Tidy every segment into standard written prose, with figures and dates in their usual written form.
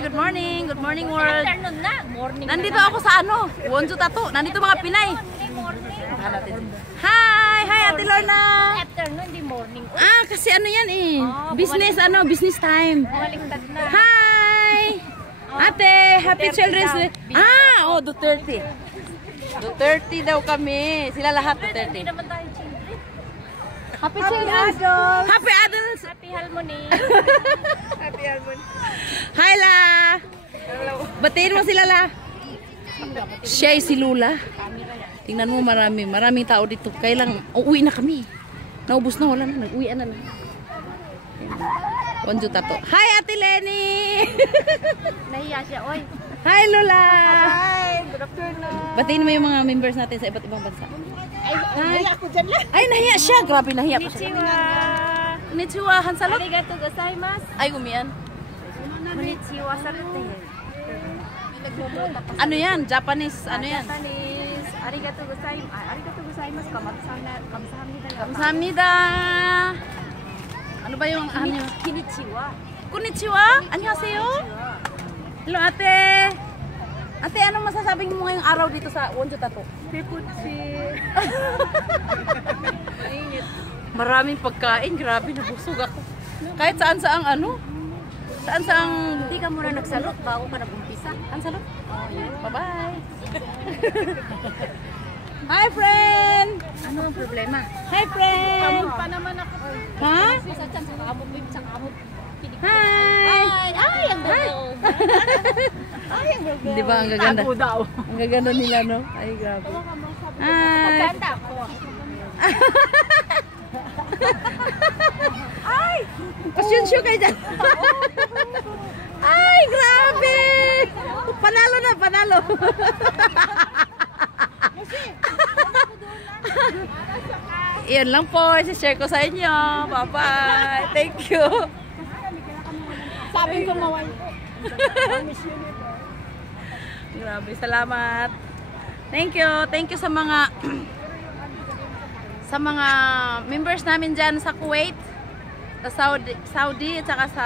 Hi, good morning. Good morning world. Afternoon na, morning. Nandito ako sa ano, Wonju Tattoo. Nandito mga Pinay. Hi, hi Ate Lorna. Afternoon, di morning. Ah, kasi ano yan eh. Business business time. Bumaliktad na. Hi. Ate, happy Children's Day. Ah, oh, Duterte. Duterte daw kami. Sila lahat Duterte. Hindi naman tayo children. Happy Children's Day. Happy Adults. Happy Harmony. Happy Harmony. Hi La. Batiin mo sila La. Siya ay si Lula. Tingnan mo maraming tao dito. Kailang uuwi na kami. Naubos na, wala na. Nag-uwian na. Wonju Tattoo. Hi Ate Lenny. Nahiya siya, oy. Hi Lola. Hi, good afternoon. Batiin mo yung mga members natin sa iba't ibang bansa. Ay, nahiya ako dyan lang. Ay, nahiya siya. Grabe, nahiya pa siya. Konnichiwa. Konnichiwa, Hansalot. Arigatou gozaimasu. Ay, umiyan. Konnichiwa sarute. Ano yan? Japanese, ano yan? Japanese. Arigatou gozaimasu. Arigatou gozaimasu. Kamsahamnida. Kamsahamnida. Ano ba yung ano? Konnichiwa. Konnichiwa. Annyeonghaseyo. Hello, ate. Ate, anong masasabi mo ngayong araw dito sa Wonju Tattoo? Piputsi. Mainit. Maraming pagkain. Grabe, nabusog ako. Kahit saan-saang ano? Saan-saang... Hindi ka muna nagsalot bago ka nag-umpisa. Ang salot. Bye-bye. Hi, friend! Ano ang problema? Hi, friend! Kamot pa naman ako. Ha? Sa chan, sa kamot mo, sa kamot. Hi! Ay, ang ganda. Ay, ang ganda. Di ba ang gaganda? Tago daw. Ang gaganda nila, no? Ay, grabe. Hi! Ganda ako. Ay! Pasyensyo kayo dyan. Ay, grabe! Panalo na, panalo. Iyan lang po, i-share ko sa inyo. Bye-bye. Thank you. Sabi ko mawal. Grabe, salamat. Thank you. Thank you sa mga members namin dyan sa Kuwait, sa Saudi at saka sa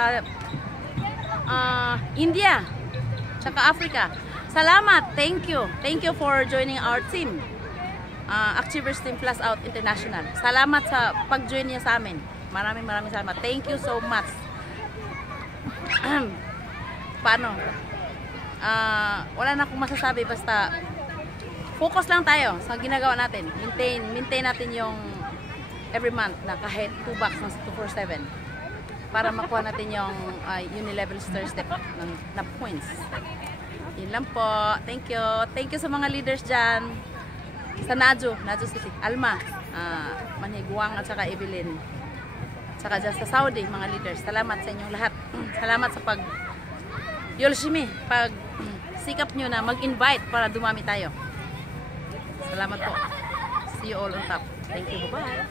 India, tsaka Africa. Salamat. Thank you. Thank you for joining our team. Achievers Team Plus Out International. Salamat sa pag-join niya sa amin. Maraming salamat. Thank you so much. Paano? Wala na akong masasabi, basta focus lang tayo sa ginagawa natin. Maintain natin yung every month na kahit 2 bucks ng 247 para makuha natin yung uni-level star step na points. Yun lang po. Thank you. Thank you sa mga leaders dyan. Sa Naju City, Alma, Manhiguang at saka Evelyn. Saka dyan sa Saudi, mga leaders. Salamat sa inyong lahat. Salamat sa Yolshimi, pag sikap nyo na mag-invite para dumami tayo. Salamat po. See you all on top. Thank you. Bye-bye.